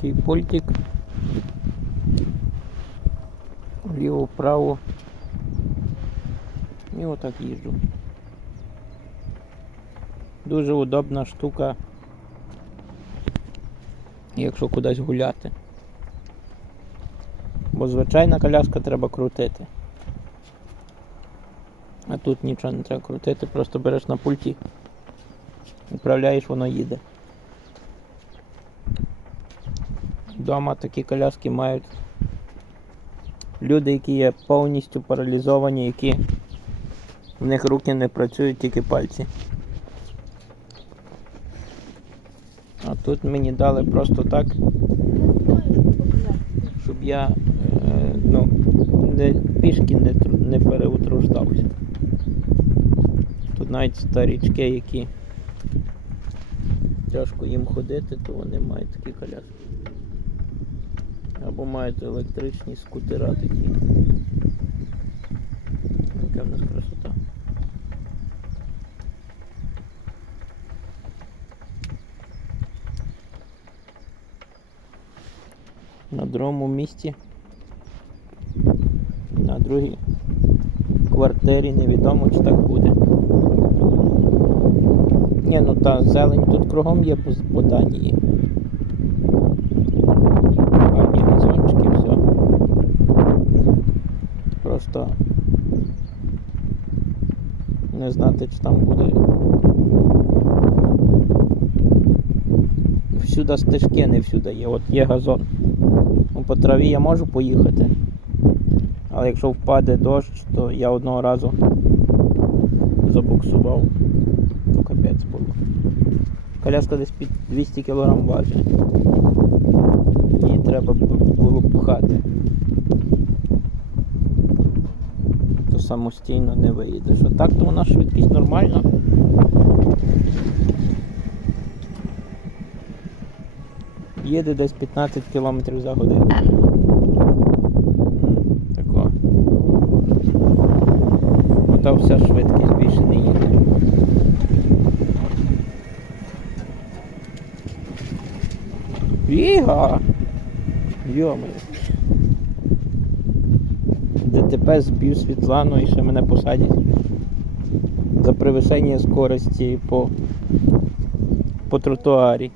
Такий пультик. Вліво, вправо. І отак їжджу. Дуже удобна штука, якщо кудись гуляти. Бо звичайна коляска треба крутити. А тут нічого не треба крутити, просто береш на пульті, управляєш, воно їде. Дома такі коляски мають люди, які є повністю паралізовані, які в них руки не працюють, тільки пальці. А тут мені дали просто так, щоб я е, ну, не, пішки не, не переутруждався. Тут навіть старічки, які тяжко їм ходити, то вони мають такі коляски. Або мають електричні скутера такі. Яка в нас красота. На другому місці. На другій квартирі невідомо чи так буде. Ні, ну та зелень тут кругом є по Данії. Не знати, чи там буде. Всюди стежки, не всюди є. От є газон. Ну, по траві я можу поїхати. Але якщо впаде дощ, то я одного разу забуксував. То капець було. Коляска десь під 200 кг важить. Її треба було пхати. Самостійно не виїдеш. А так то вона швидкість нормальна. Їде десь 15 км за годину. Тако. Ота вся швидкість більше не їде. Віга! Йомаю. ДТП збив Світлану і ще мене посадять. За превишення скорості по, по тротуарі.